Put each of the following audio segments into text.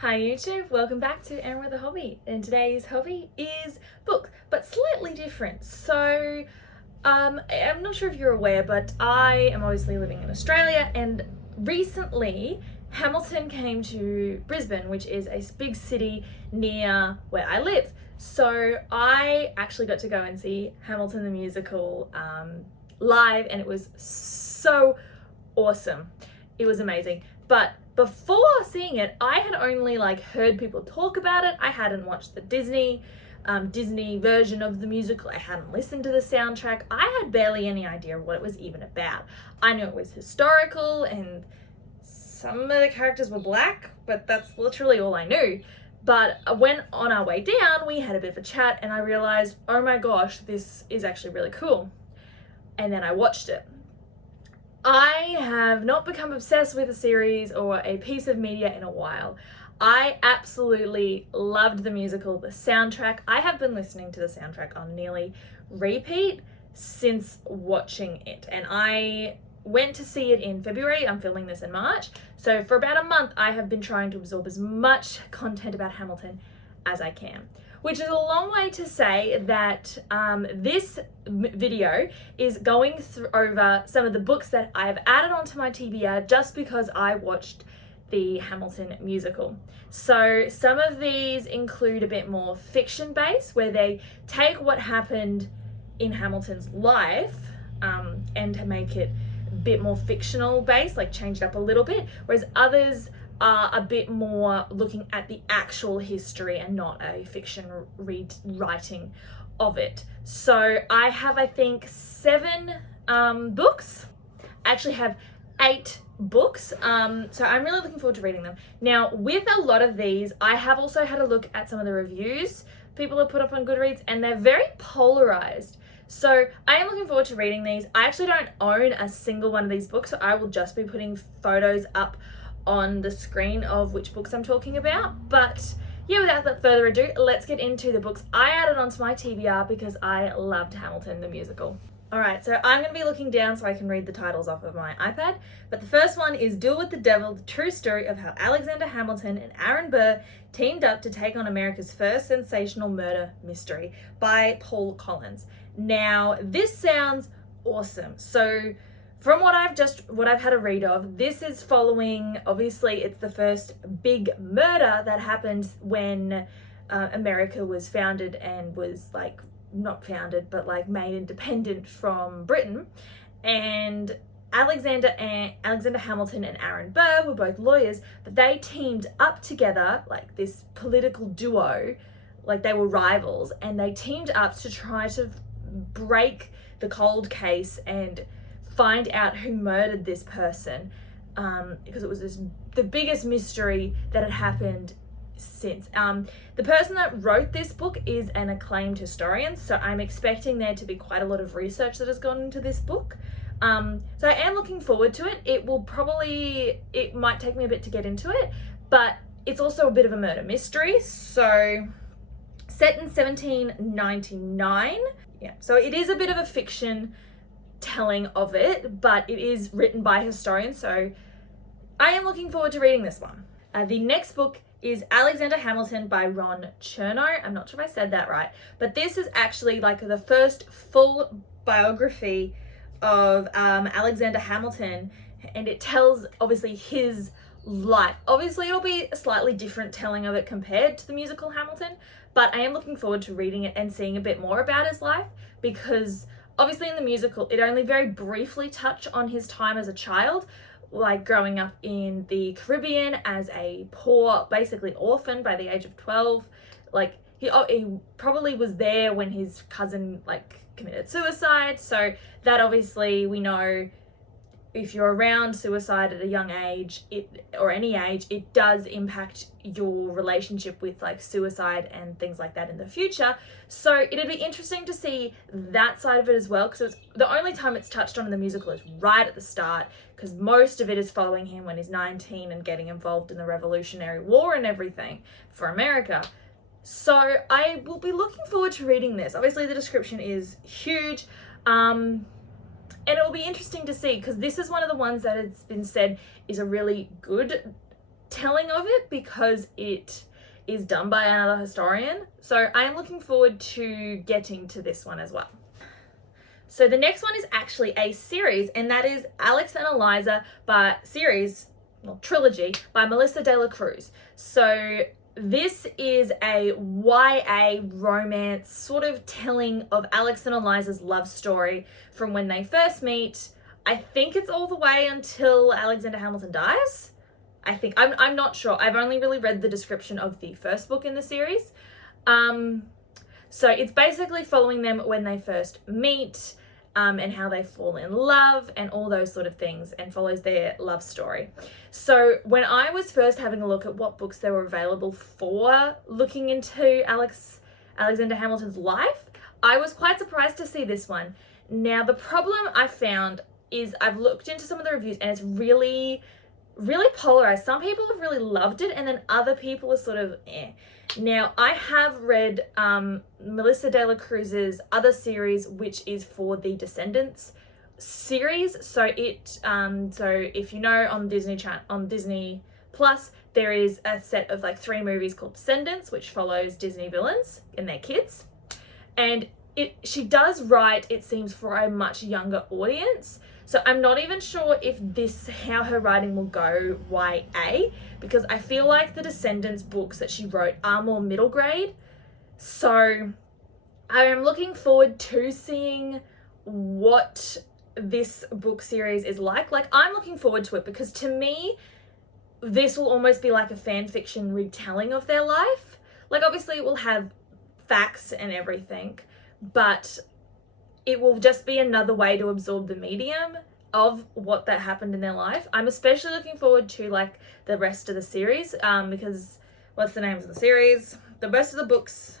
Hi YouTube, welcome back to Erin with a Hobby, and today's hobby is books, but slightly different. So I'm not sure if you're aware, but I am obviously living in Australia, and recently Hamilton came to Brisbane, which is a big city near where I live. So I actually got to go and see Hamilton the musical live, and it was so awesome. It was amazing. But before seeing it, I had only heard people talk about it. I hadn't watched the Disney version of the musical. I hadn't listened to the soundtrack. I had barely any idea what it was even about. I knew it was historical and some of the characters were black, but that's literally all I knew. But when on our way down, we had a bit of a chat and I realized, oh my gosh, this is actually really cool. And then I watched it. I have not become obsessed with a series or a piece of media in a while. I absolutely loved the musical, the soundtrack. I have been listening to the soundtrack on nearly repeat since watching it. And I went to see it in February. I'm filming this in March. So for about a month, I have been trying to absorb as much content about Hamilton as I can. Which is a long way to say that this video is going over some of the books that I've added onto my TBR just because I watched the Hamilton musical. So some of these include a bit more fiction based, where they take what happened in Hamilton's life and to make it a bit more fictional based, like change it up a little bit, whereas others are a bit more looking at the actual history and not a fiction writing of it. So I have, I think, 7 books. I actually have 8 books. So I'm really looking forward to reading them. Now, with a lot of these, I have also had a look at some of the reviews people have put up on Goodreads, and they're very polarized. So I am looking forward to reading these. I actually don't own a single one of these books, so I will just be putting photos up on the screen of which books I'm talking about. But yeah, without further ado, let's get into the books I added onto my TBR because I loved Hamilton the musical. Alright, so I'm going to be looking down so I can read the titles off of my iPad. But the first one is Duel with the Devil, the true story of how Alexander Hamilton and Aaron Burr teamed up to take on America's first sensational murder mystery by Paul Collins. Now, this sounds awesome. So from what I've had a read of, this is following, obviously it's the first big murder that happened when America was founded and was not founded, but made independent from Britain. And Alexander Hamilton and Aaron Burr were both lawyers, but they teamed up together, this political duo, they were rivals, and they teamed up to try to break the cold case and find out who murdered this person, because it was the biggest mystery that had happened since. The person that wrote this book is an acclaimed historian, so I'm expecting there to be quite a lot of research that has gone into this book. So I am looking forward to it. It might take me a bit to get into it, but it's also a bit of a murder mystery. So set in 1799. Yeah, so it is a bit of a fiction telling of it, but it is written by historians, so I am looking forward to reading this one. The next book is Alexander Hamilton by Ron Chernow. I'm not sure if I said that right, but this is actually the first full biography of Alexander Hamilton, and it tells obviously his life. Obviously it'll be a slightly different telling of it compared to the musical Hamilton, but I am looking forward to reading it and seeing a bit more about his life, because obviously in the musical, it only very briefly touched on his time as a child, growing up in the Caribbean as a poor, basically orphan by the age of 12. He probably was there when his cousin committed suicide. So that obviously, we know if you're around suicide at a young age, or any age, it does impact your relationship with suicide and things like that in the future. So it'd be interesting to see that side of it as well, because the only time it's touched on in the musical is right at the start, because most of it is following him when he's 19 and getting involved in the Revolutionary War and everything for America. So I will be looking forward to reading this. Obviously the description is huge. And it will be interesting to see, because this is one of the ones that it's been said is a really good telling of it because it is done by another historian. So I am looking forward to getting to this one as well. So the next one is actually a series, and that is Alex and Eliza by trilogy by Melissa De La Cruz. So this is a YA romance sort of telling of Alex and Eliza's love story from when they first meet. I think it's all the way until Alexander Hamilton dies. I think, I'm not sure. I've only really read the description of the first book in the series. So it's basically following them when they first meet, and how they fall in love and all those sort of things, and follows their love story. So when I was first having a look at what books there were available for looking into Alexander Hamilton's life, I was quite surprised to see this one. Now, the problem I found is I've looked into some of the reviews and it's really, really polarized. Some people have really loved it and then other people are sort of eh. Now, I have read Melissa De La Cruz's other series, which is for the Descendants series. So if you know, on Disney Plus, there is a set of like 3 movies called Descendants, which follows Disney villains and their kids. And she does write, it seems, for a much younger audience. So I'm not even sure if how her writing will go YA, because I feel like the Descendants books that she wrote are more middle grade. So I am looking forward to seeing what this book series is like. Like, I'm looking forward to it because to me, this will almost be like a fan fiction retelling of their life. Like, obviously it will have facts and everything, but it will just be another way to absorb the medium of what that happened in their life. I'm especially looking forward to like the rest of the series, because what's the names of the series? The rest of the books,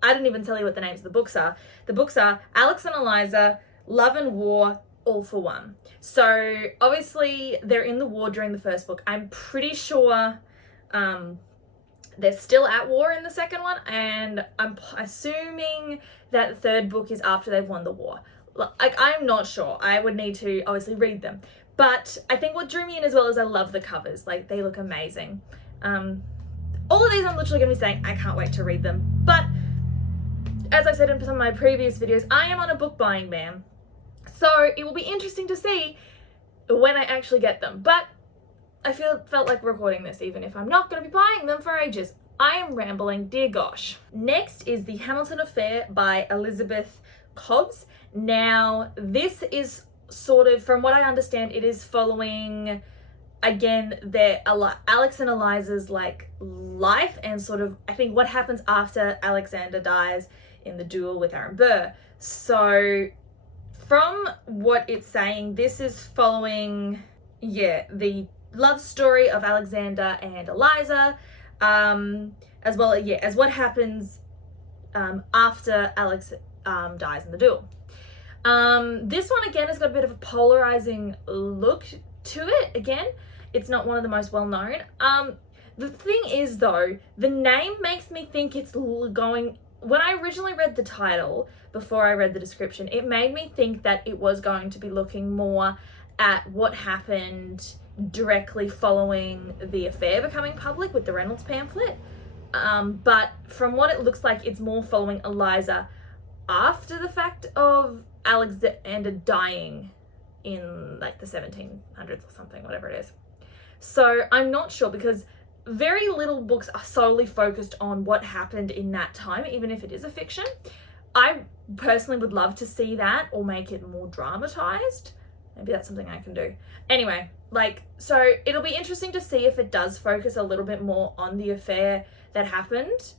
I didn't even tell you what the names of the books are. The books are Alex and Eliza, Love and War, All for One. So obviously they're in the war during the first book. I'm pretty sure they're still at war in the second one, and I'm assuming that the third book is after they've won the war. Like, I'm not sure. I would need to obviously read them. But I think what drew me in as well is I love the covers. Like, they look amazing. All of these I'm literally going to be saying I can't wait to read them. But as I said in some of my previous videos, I am on a book buying ban. So it will be interesting to see when I actually get them. But I felt like recording this even if I'm not going to be buying them for ages. I am rambling, dear gosh. Next is The Hamilton Affair by Elizabeth Cobbs. Now, this is sort of, from what I understand, it is following, again, Alex and Eliza's like life and sort of, I think, what happens after Alexander dies in the duel with Aaron Burr. So from what it's saying, this is following, the love story of Alexander and Eliza, as well as what happens after Alex dies in the duel. This one again has got a bit of a polarizing look to it. Again, it's not one of the most well known. The thing is though, the name makes me think it's going, when I originally read the title before I read the description, it made me think that it was going to be looking more at what happened directly following the affair becoming public with the Reynolds pamphlet. But from what it looks like, it's more following Eliza after the fact of Alexander dying in like the 1700s or something, whatever it is. So I'm not sure, because very little books are solely focused on what happened in that time, even if it is a fiction. I personally would love to see that, or make it more dramatized. Maybe that's something I can do. Anyway, so it'll be interesting to see if it does focus a little bit more on the affair that happened.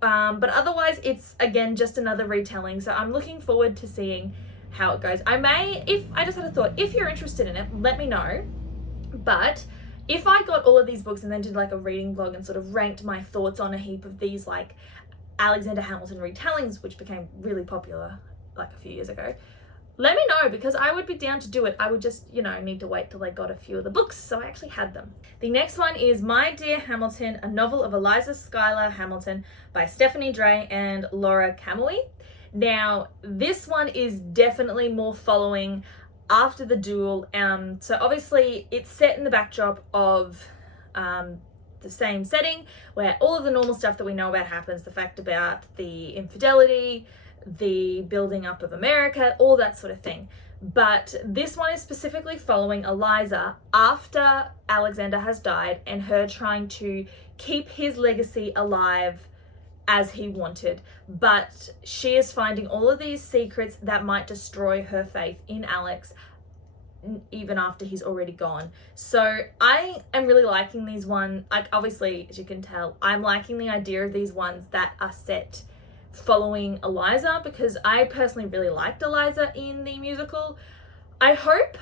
But otherwise, it's, again, just another retelling. So I'm looking forward to seeing how it goes. I just had a thought, if you're interested in it, let me know. But if I got all of these books and then did like a reading blog and sort of ranked my thoughts on a heap of these like Alexander Hamilton retellings, which became really popular like a few years ago, let me know, because I would be down to do it. I would just, need to wait till I got a few of the books, so I actually had them. The next one is My Dear Hamilton, a novel of Eliza Schuyler Hamilton by Stephanie Dray and Laura Camoy. Now, this one is definitely more following after the duel. So obviously it's set in the backdrop of the same setting where all of the normal stuff that we know about happens, the fact about the infidelity, the building up of America, all that sort of thing. But this one is specifically following Eliza after Alexander has died and her trying to keep his legacy alive as he wanted. But she is finding all of these secrets that might destroy her faith in Alex even after he's already gone. So I am really liking these ones. Like, obviously, as you can tell, I'm liking the idea of these ones that are set following Eliza, because I personally really liked Eliza in the musical. I've had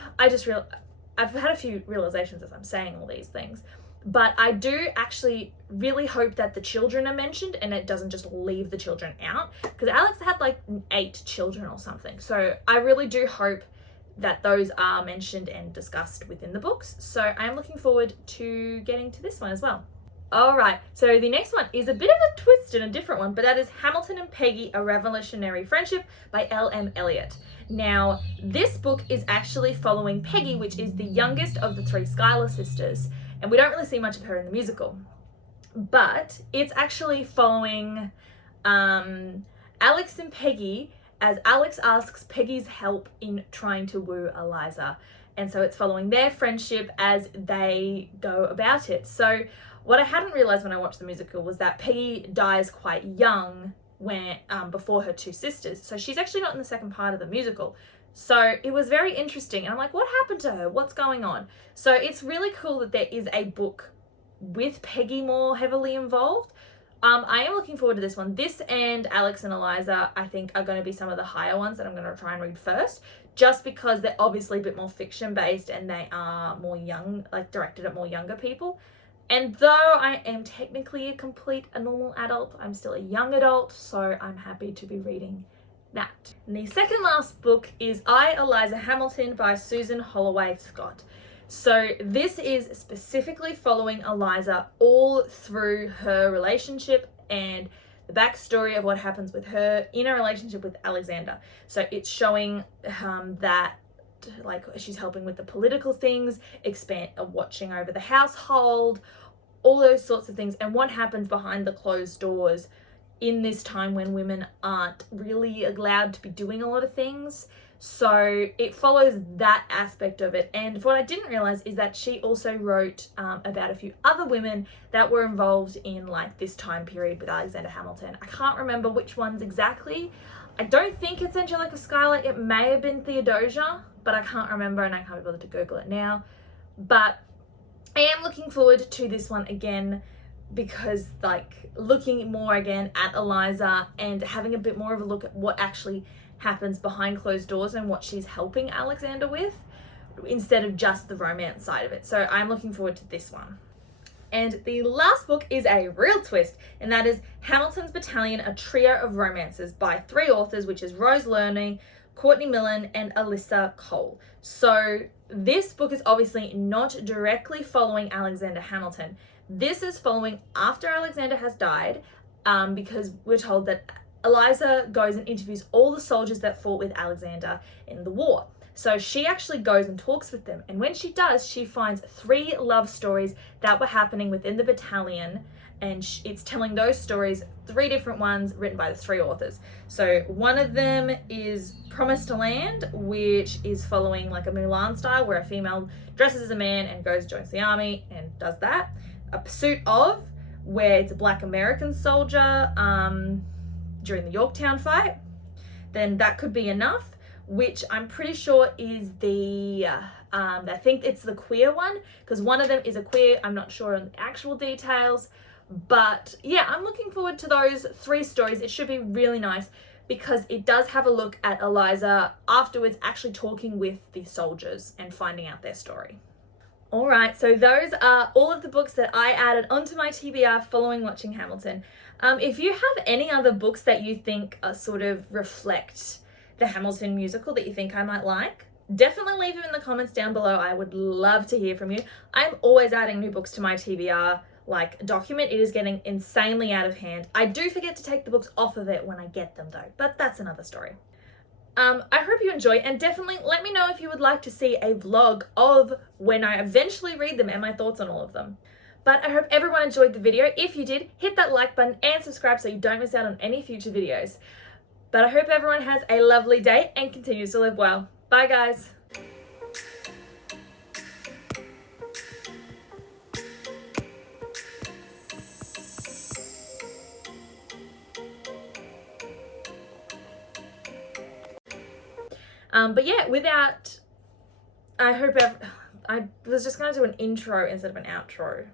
a few realizations as I'm saying all these things, but I do actually really hope that the children are mentioned and it doesn't just leave the children out, because Alex had like 8 children or something. So I really do hope that those are mentioned and discussed within the books. So I am looking forward to getting to this one as well. All right, so the next one is a bit of a twist and a different one, but that is Hamilton and Peggy, A Revolutionary Friendship by L.M. Eliot. Now, this book is actually following Peggy, which is the youngest of the 3 Schuyler sisters, and we don't really see much of her in the musical. But it's actually following Alex and Peggy, as Alex asks Peggy's help in trying to woo Eliza. And so it's following their friendship as they go about it. So what I hadn't realized when I watched the musical was that Peggy dies quite young when before her 2 sisters. So she's actually not in the second part of the musical. So it was very interesting. And I'm like, what happened to her? What's going on? So it's really cool that there is a book with Peggy more heavily involved. I am looking forward to this one. This and Alex and Eliza, I think, are going to be some of the higher ones that I'm going to try and read first, just because they're obviously a bit more fiction based and they are more young, like directed at more younger people. And though I am technically a normal adult, I'm still a young adult, so I'm happy to be reading that. And the second last book is I, Eliza Hamilton by Susan Holloway Scott. So this is specifically following Eliza all through her relationship and the backstory of what happens with her in a relationship with Alexander. So it's showing that like she's helping with the political things, watching over the household, all those sorts of things, and what happens behind the closed doors in this time when women aren't really allowed to be doing a lot of things. So it follows that aspect of it. And what I didn't realize is that she also wrote about a few other women that were involved in like this time period with Alexander Hamilton. I can't remember which ones exactly. I don't think it's Angelica Schuyler. It may have been Theodosia, but I can't remember and I can't be bothered to Google it now. But I am looking forward to this one again, because like looking more again at Eliza and having a bit more of a look at what actually happens behind closed doors and what she's helping Alexander with, instead of just the romance side of it. So I'm looking forward to this one. And the last book is a real twist, and that is Hamilton's Battalion, A Trio of Romances by 3 authors, which is Rose Lerney, Courtney Millen, and Alyssa Cole. So this book is obviously not directly following Alexander Hamilton. This is following after Alexander has died, because we're told that Eliza goes and interviews all the soldiers that fought with Alexander in the war. So she actually goes and talks with them. And when she does, she finds 3 love stories that were happening within the battalion. And it's telling those stories, 3 different ones written by the 3 authors. So one of them is Promised Land, which is following like a Mulan style, where a female dresses as a man and goes, joins the army and does that. A Pursuit of, where it's a Black American soldier during the Yorktown fight. Then That Could Be Enough, which I'm pretty sure is the, I think it's the queer one, because one of them is a queer. I'm not sure on the actual details, but yeah, I'm looking forward to those 3 stories. It should be really nice, because it does have a look at Eliza afterwards actually talking with the soldiers and finding out their story. All right, so those are all of the books that I added onto my TBR following watching Hamilton. If you have any other books that you think sort of reflect the Hamilton musical that you think I might like, definitely leave them in the comments down below. I would love to hear from you. I'm always adding new books to my TBR document. It is getting insanely out of hand. I do forget to take the books off of it when I get them though, but that's another story. I hope you enjoy, and definitely let me know if you would like to see a vlog of when I eventually read them and my thoughts on all of them. But I hope everyone enjoyed the video. If you did, hit that like button and subscribe so you don't miss out on any future videos. But I hope everyone has a lovely day and continues to live well. Bye guys. But yeah, I was just going to do an intro instead of an outro.